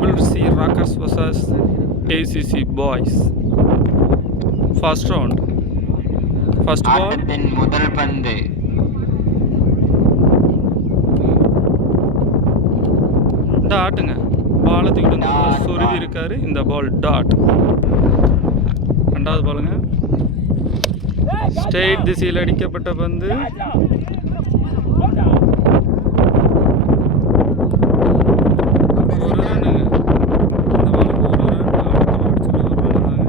able to see Rockers versus ACC boys. First round. First ball. ஆட்டத்தின் முதல் பந்து. டாட்டுங்க. பாலை தூக்கிட்டு வந்து சொருவி இருக்காரு. இந்த பால் டாட். ரெண்டாவது பாலுங்க. ஸ்ட்ரெயிட் திசையில் அடிக்கப்பட்ட பந்து. ஒரு ரன்னுங்க. இந்த பாலுக்கு ஒரு ரன். அடுத்த அடிச்சு ஒரு ரன் தாங்க.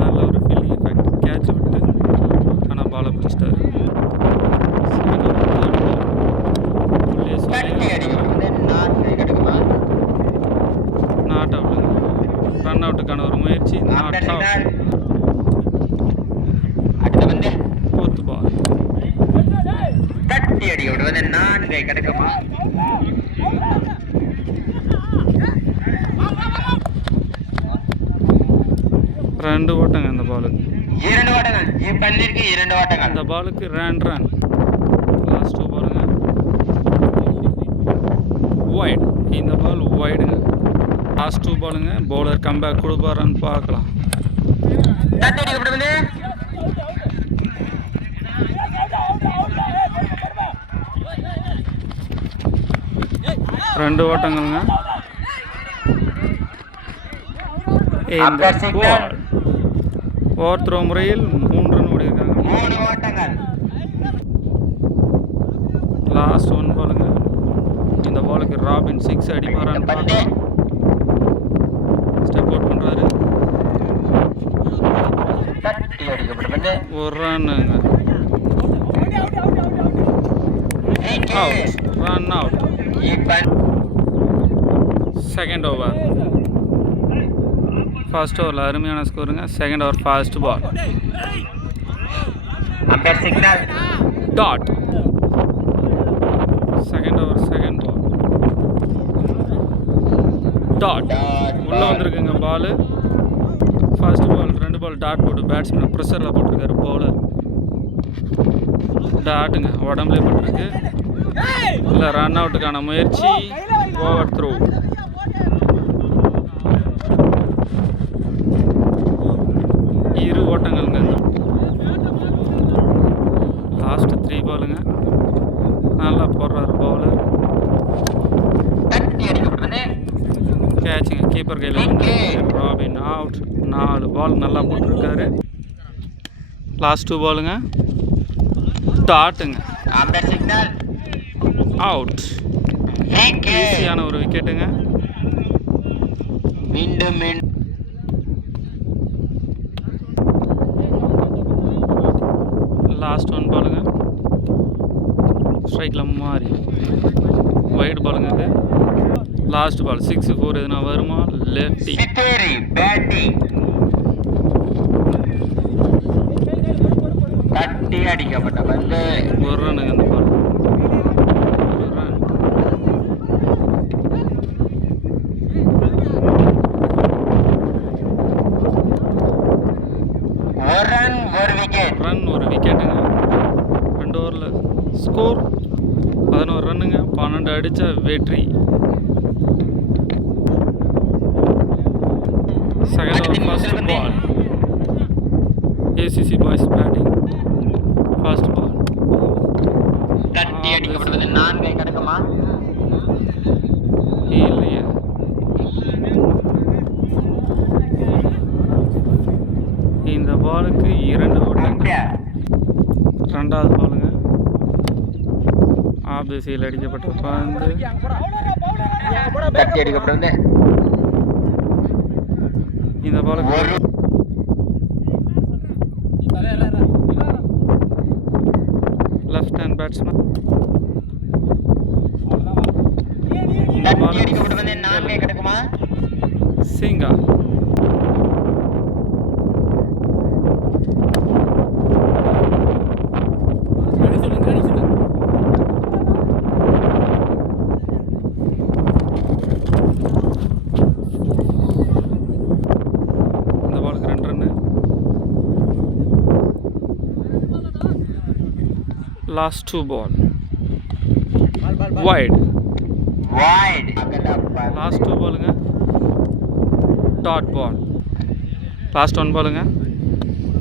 நல்ல ஒரு ஃபீல்டிங் எஃபெக்ட். கேட்ச் விட்டு ஆனால் பாலை பிடிச்சிட்டாரு. நாட் அவுட்டுங்க. ரன் அவுட்டுக்கான ஒரு முயற்சி. Not out. Fourth ball. தட்டி அடி விடுவது 4 கிடைக்குமா? ரெண்டு ஓட்டங்க இந்த பாலுக்கு. 2 ஓட்டங்கள். பந்திற்கு 2 ஓட்டங்கள். இந்த பாலுக்கு ரன். லாஸ்ட் 2 பாலுங்க. வைட். இந்த பால் வைடுங்க. லாஸ்ட் 2 பாலுங்க. பவுலர் கம்பேக் கொடுப்பாரான்னு பார்க்கலாம். தட்டி அடி விடுவது. ரெண்டு ஓட்டங்கள்ங்க. ஓவர் த்ரோ முறையில் 3 ரன் ஓடிருக்காங்க. 3 ஓட்டங்கள். லாஸ்ட் 1 பாலுங்க. இந்த பாலுக்கு ராபின் 6 அடிப்பாரான்னு பார்க்கலாம். ஸ்டெப் அவுட் பண்ணுறாரு. ஒரு ரன்னுங்க. Out. Run out. Second over. First ஓவரில் அருமையான ஸ்கோருங்க. Second over first ball. Dot. Second over second ball. Dot. உள்ளே வந்திருக்குங்க ball. First ball 2 ball dot போட்டு பேட்ஸ்மேன் ப்ரெஷரில் போட்டிருக்காரு பவுலர். டாட்டுங்க. உடம்புலே போட்டிருக்கு. இல்லை ரன் அவுட்டுக்கான முயற்சி. Over throw. இரு ஓட்டங்கள்ங்க. லாஸ்ட் 3 பாலுங்க. நல்லா போடுறாரு பவுலர். கேட்சுங்க. கீப்பர் கையில் வந்து ராபின் அவுட். 4 பால் நல்லா போட்டிருக்காரு. லாஸ்ட் 2 பாலுங்க. டாட்டுங்க. அவுட். ஈஸியான ஒரு விக்கெட்டுங்க. மீண்டும் லாஸ்ட் 1 பாலுங்க. ஸ்ட்ரைக்கில் மாறி வைடு பாலுங்க இது. லாஸ்ட் பால் 6-4 எதுனா வருமா? லெஃப்டி. தட்டி அடிக்கப்பட்ட பந்து. ஒரு ரன்னுங்க அந்த பால். ஒரு ரன். ரன் ஒரு விக்கெட்டுங்க. 2 ஓவரில் ஸ்கோர் 11 ரன்னுங்க. 12 அடித்த வெற்றி. Second over first ball. ACC boys batting. First ball. தட்டி அடிக்கப்படுவது 4 கிடைக்குமா? இல்லையா. இந்த பாலுக்கு 2 ஓட்டங்கள். ரெண்டாவது பாலுங்க. ஆஃப் திசையில் அடிக்கப்பட்ட பந்து. தட்டி அடிக்கப்படுவது. இந்த பாலுக்கு லெஃப்ட் ஹேண்ட் பேட்ஸ்மேன். இந்த பாலுக்கு சிங்கா. Last 2 ball. Wide. Wide. Last 2 ball. Dot ball. Last 1 பாலுங்க,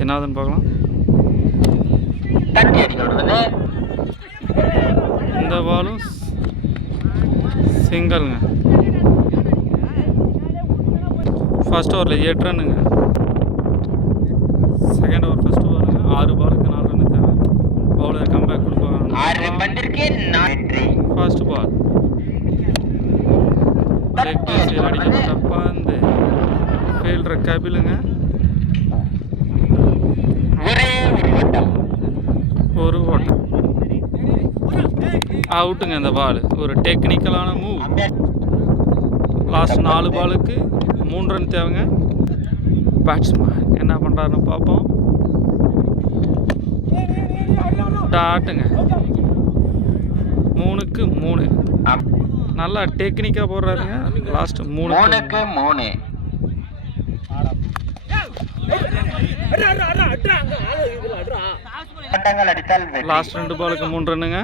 என்னாவதுன்னு பார்க்கலாம். தட்டி அடிக்கப்படுவது இந்த பாலும் சிங்கிள்ங்க. ஃபர்ஸ்ட் ஓவரில் 8 ரன்னுங்க. செகண்ட் ஓவர் ஃபர்ஸ்ட் ஓவருங்க. 6 பாலுக்கு 4 ரன் தேவை. பவுலர் கம்பேக் கொடுப்பாங்க. 6 பந்திற்கு 4 வெற்றி. ஃபர்ஸ்ட் பால் லெக் பீஸில் அடிக்கப்பட்ட பந்து. ஃபீல்டர் கபிலுங்க. ஒரே ஒரு ஓட்டம். ஒரு ஓட்டம் அவுட்டுங்க. இந்த பால் ஒரு டெக்னிக்கலான மூவ். லாஸ்ட் 4 பாலுக்கு 3 ரன் தேவைங்க. பேட்ஸ்மேன் என்ன பண்ணுறாருன்னு பார்ப்போம். டாட்டுங்க. 3க்கு 3. நல்லா டெக்னிக்காக போடுறாருங்க. லாஸ்ட் 3க்கு 3. ஓட்டங்கள் அடித்தால் வெற்றி. லாஸ்ட் 2 பாலுக்கு 3 ரன்னுங்க.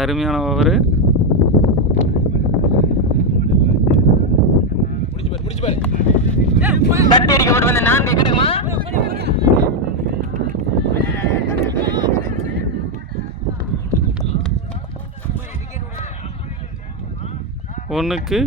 அருமையான ஓவர். தட்டி அடிக்கப்படுவது 4 கிடைக்குமா? ஒன்றுக்கு